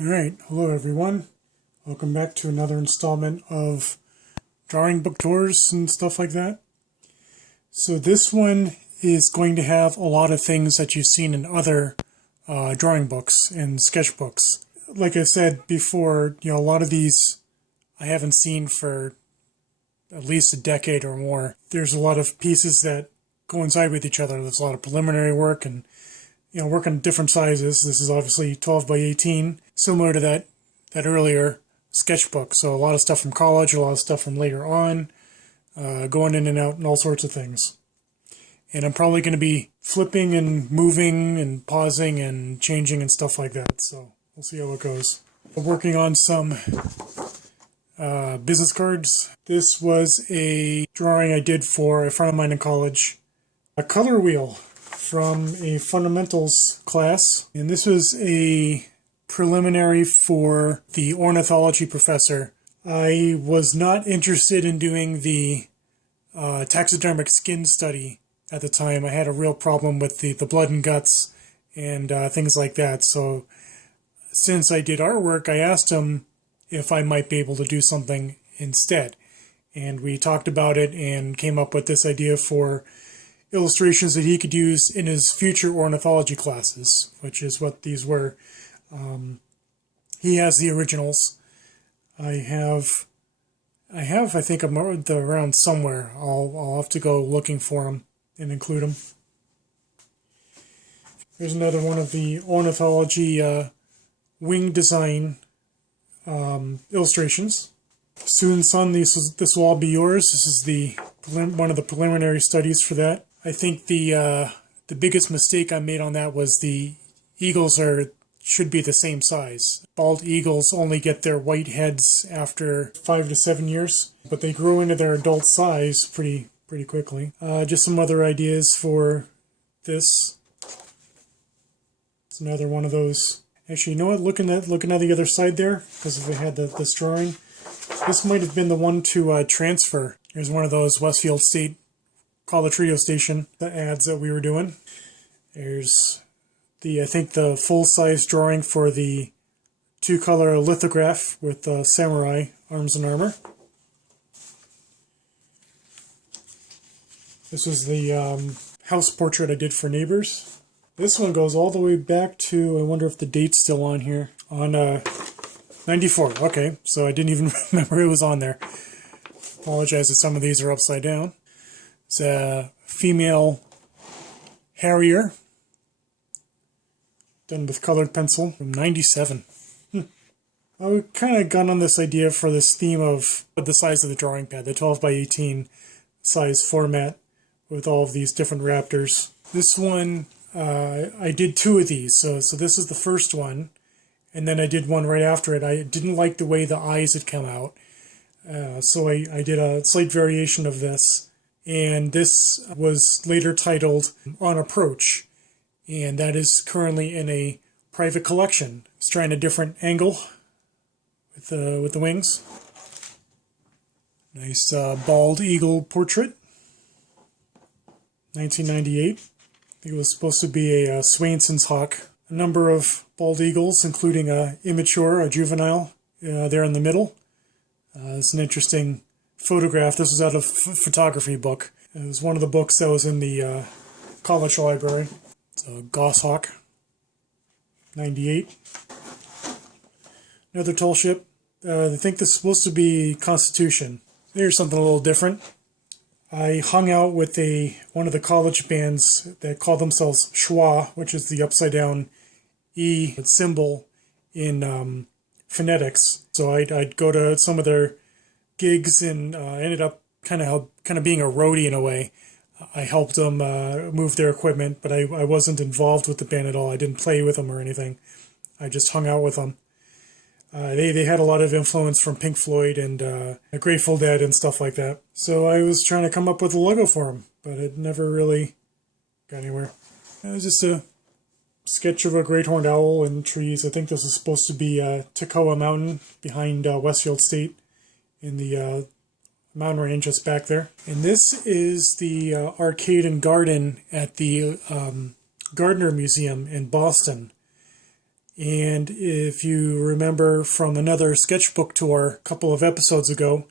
Alright, hello everyone. Welcome back to another installment of drawing book tours and stuff like that. So this one is going to have a lot of things that you've seen in other drawing books and sketchbooks. Like I said before, a lot of these I haven't seen for at least a decade or more. There's a lot of pieces that coincide with each other. There's a lot of preliminary work and work on different sizes. This is obviously 12 by 18, similar to that earlier sketchbook. So a lot of stuff from college, a lot of stuff from later on, going in and out and all sorts of things. And I'm probably going to be flipping and moving and pausing and changing and stuff like that. So we'll see how it goes. I'm working on some business cards. This was a drawing I did for a friend of mine in college. A color wheel from a fundamentals class, and this was a preliminary for the ornithology professor. I was not interested in doing the taxidermic skin study at the time. I had a real problem with the blood and guts and things like that. So since I did artwork, I asked him if I might be able to do something instead. And we talked about it and came up with this idea for illustrations that he could use in his future ornithology classes, which is what these were. He has the originals. I think around somewhere. I'll have to go looking for them and include them. Here's another one of the ornithology wing design illustrations. Student Son, this will all be yours. This is one of the preliminary studies for that. I think the biggest mistake I made on that was the eagles should be the same size. Bald eagles only get their white heads after 5 to 7 years, but they grow into their adult size pretty quickly. Just some other ideas for this. It's another one of those. Actually, you know what? Looking at the other side there, because if we had this drawing, this might have been the one to transfer. Here's one of those Westfield State College radio station, the ads that we were doing. There's I think the full-size drawing for the 2-color lithograph with samurai arms and armor. This was the house portrait I did for neighbors. This one goes all the way back to, I wonder if the date's still on here, on 94. Okay, so I didn't even remember it was on there. Apologize if some of these are upside down. It's a female harrier, done with colored pencil, from 97. I kind of got on this idea for this theme of the size of the drawing pad, the 12 by 18 size format with all of these different raptors. This one, I did 2 of these, so this is the first one, and then I did one right after it. I didn't like the way the eyes had come out, so I did a slight variation of this. And this was later titled On Approach, and that is currently in a private collection. It's trying a different angle with the wings. Nice bald eagle portrait. 1998. I think it was supposed to be a Swainson's hawk. A number of bald eagles, including a immature, a juvenile, there in the middle. It's an interesting photograph. This was out of a photography book. It was one of the books that was in the college library. It's a goshawk. 98. Another tall ship. I think this is supposed to be Constitution. Here's something a little different. I hung out with one of the college bands that call themselves schwa, which is the upside down E symbol in phonetics. So I'd go to some of their gigs and ended up kind of being a roadie in a way. I helped them move their equipment, but I wasn't involved with the band at all. I didn't play with them or anything. I just hung out with them. They had a lot of influence from Pink Floyd and Grateful Dead and stuff like that. So I was trying to come up with a logo for them, but it never really got anywhere. It was just a sketch of a great horned owl and trees. I think this is supposed to be Toccoa Mountain behind Westfield State in the mountain range just back there. And this is the arcade and garden at the Gardner Museum in Boston. And if you remember from another sketchbook tour a couple of episodes ago,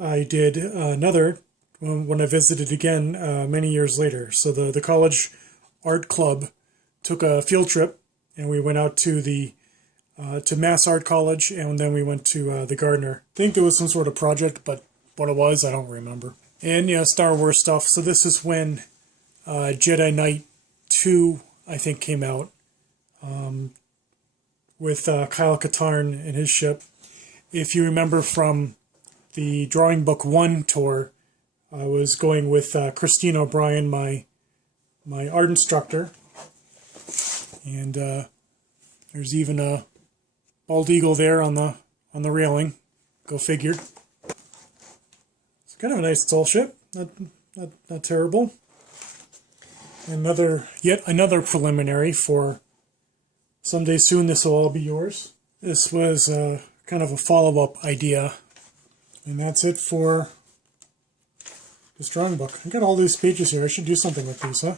I did another when I visited again many years later. So the college art club took a field trip, and we went out to the to Mass Art College, and then we went to the Gardner. I think there was some sort of project, but what it was, I don't remember. And yeah, Star Wars stuff. So this is when Jedi Knight 2, I think, came out with Kyle Katarn and his ship. If you remember from the Drawing Book 1 tour, I was going with Christine O'Brien, my art instructor. And there's even a bald eagle there on the railing. Go figure. It's kind of a nice tall ship. Not terrible. Yet another preliminary for someday soon this will all be yours. This was kind of a follow-up idea. And that's it for this drawing book. I got all these pages here. I should do something with these, huh?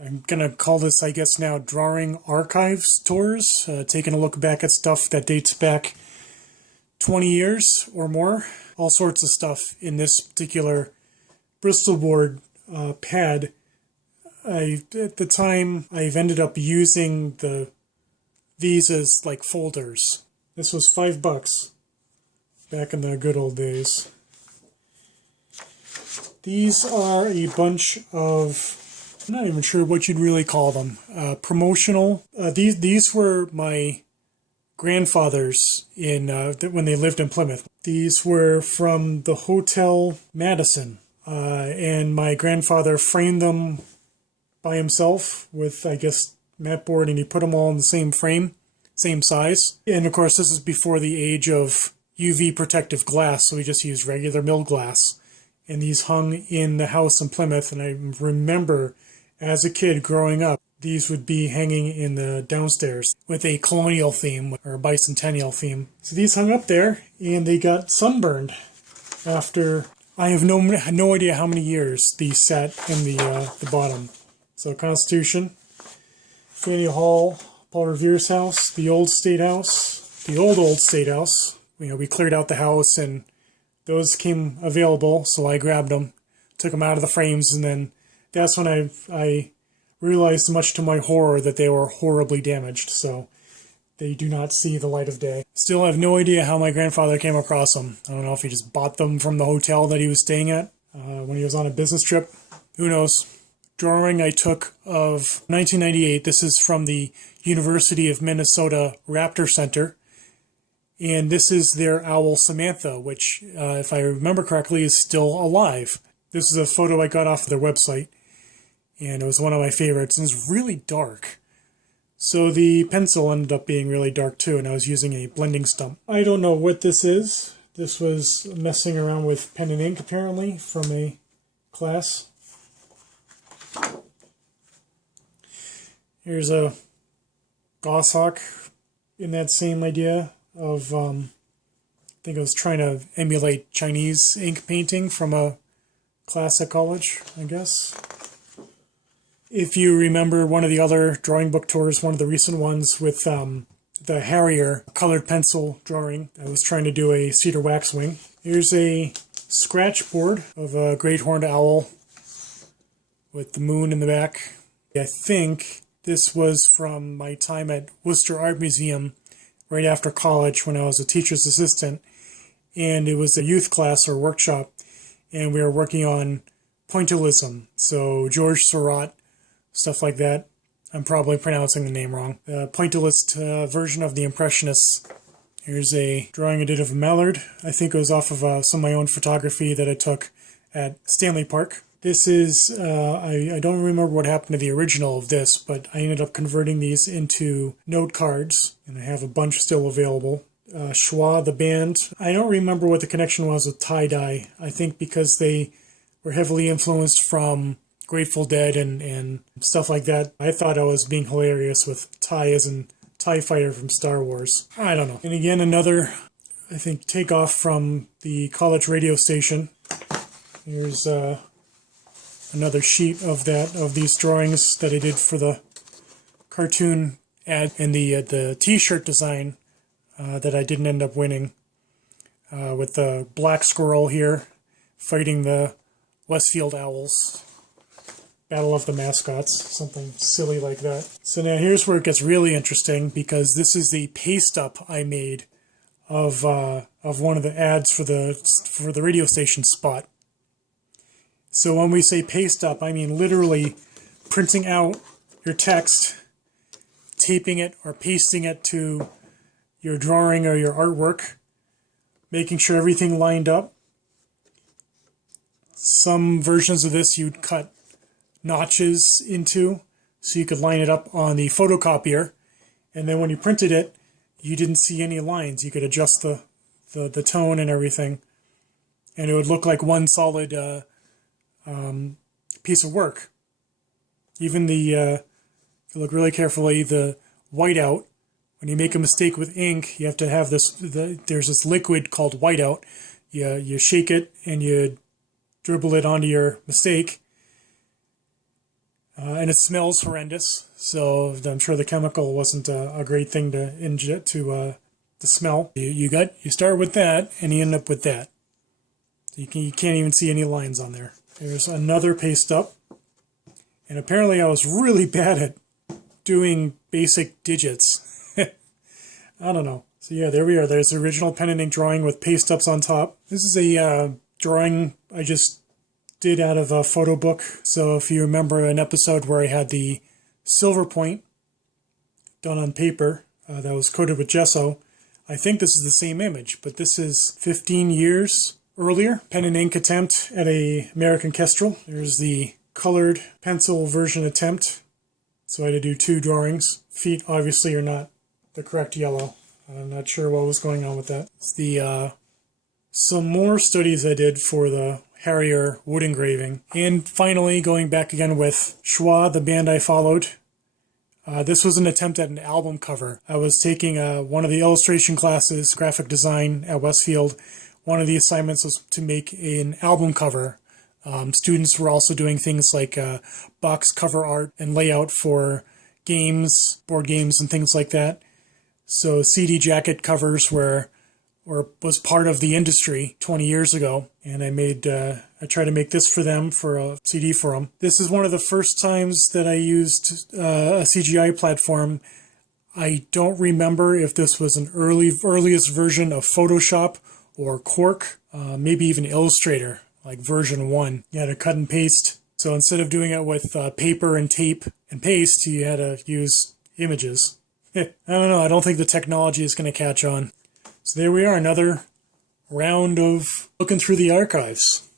I'm going to call this, I guess now, Drawing Archives Tours. Taking a look back at stuff that dates back 20 years or more. All sorts of stuff in this particular Bristol board pad. At the time, I've ended up using these as like folders. This was $5 back in the good old days. These are a bunch of, I'm not even sure what you'd really call them, promotional. These were my grandfather's when they lived in Plymouth. These were from the Hotel Madison, and my grandfather framed them by himself with, I guess, mat board, and he put them all in the same frame, same size. And of course, this is before the age of UV protective glass, so we just used regular milled glass. And these hung in the house in Plymouth, and I remember as a kid growing up, these would be hanging in the downstairs with a colonial theme or a bicentennial theme. So these hung up there, and they got sunburned after, I have no idea how many years these sat in the bottom. So Constitution, Faneuil Hall, Paul Revere's house, the old State House, the old State House. You know, we cleared out the house, and those came available, so I grabbed them, took them out of the frames, and then that's when I realized, much to my horror, that they were horribly damaged, so they do not see the light of day. Still have no idea how my grandfather came across them. I don't know if he just bought them from the hotel that he was staying at when he was on a business trip. Who knows? Drawing I took of 1998. This is from the University of Minnesota Raptor Center. And this is their owl Samantha, which, if I remember correctly, is still alive. This is a photo I got off their website, and it was one of my favorites, and it's really dark. So the pencil ended up being really dark too, and I was using a blending stump. I don't know what this is. This was messing around with pen and ink, apparently, from a class. Here's a goshawk in that same idea of, I think I was trying to emulate Chinese ink painting from a class at college, I guess. If you remember one of the other drawing book tours, one of the recent ones with the Harrier colored pencil drawing, I was trying to do a cedar waxwing. Here's a scratch board of a great horned owl with the moon in the back. I think this was from my time at Worcester Art Museum right after college when I was a teacher's assistant, and it was a youth class or workshop, and we were working on pointillism, so George Seurat, stuff like that. I'm probably pronouncing the name wrong. The pointillist version of the Impressionists. Here's a drawing I did of a mallard. I think it was off of some of my own photography that I took at Stanley Park. This is, I don't remember what happened to the original of this, but I ended up converting these into note cards, and I have a bunch still available. Schwa, the band. I don't remember what the connection was with tie-dye. I think because they were heavily influenced from Grateful Dead and stuff like that. I thought I was being hilarious with tie as in TIE Fighter from Star Wars. I don't know. And again, another, I think, takeoff from the college radio station. Here's another sheet of these drawings that I did for the cartoon ad and the t-shirt design that I didn't end up winning, with the black squirrel here fighting the Westfield Owls. Battle of the Mascots, something silly like that. So now here's where it gets really interesting, because this is the paste up I made of one of the ads for the radio station spot. So when we say paste up, I mean literally printing out your text, taping it or pasting it to your drawing or your artwork, making sure everything lined up. Some versions of this you'd cut notches into so you could line it up on the photocopier, and then when you printed it you didn't see any lines. You could adjust the tone and everything, and it would look like one solid piece of work. Even if you look really carefully, the whiteout, when you make a mistake with ink, you have to have there's this liquid called whiteout. You shake it and you dribble it onto your mistake, and it smells horrendous. So I'm sure the chemical wasn't a great thing to inject to smell. You start with that and you end up with that. You can't even see any lines on there. There's another paste up, and apparently I was really bad at doing basic digits. I don't know. So yeah, there we are. There's the original pen and ink drawing with paste ups on top. This is a drawing I just did out of a photo book. So if you remember an episode where I had the silver point done on paper that was coated with gesso, I think this is the same image, but this is 15 years earlier. Pen and ink attempt at a American Kestrel. There's the colored pencil version attempt. So I had to do two drawings. Feet obviously are not the correct yellow. I'm not sure what was going on with that. It's the some more studies I did for the Harrier wood engraving. And finally, going back again with Schwa, the band I followed. This was an attempt at an album cover. I was taking one of the illustration classes, graphic design at Westfield. One of the assignments was to make an album cover. Students were also doing things like box cover art and layout for games, board games, and things like that. So CD jacket covers was part of the industry 20 years ago, and I tried to make this for them, for a CD for them. This is one of the first times that I used a CGI platform. I don't remember if this was an earliest version of Photoshop or Quark, maybe even Illustrator, like version 1. You had to cut and paste. So instead of doing it with paper and tape and paste, you had to use images. I don't know, I don't think the technology is going to catch on. So there we are, another round of looking through the archives.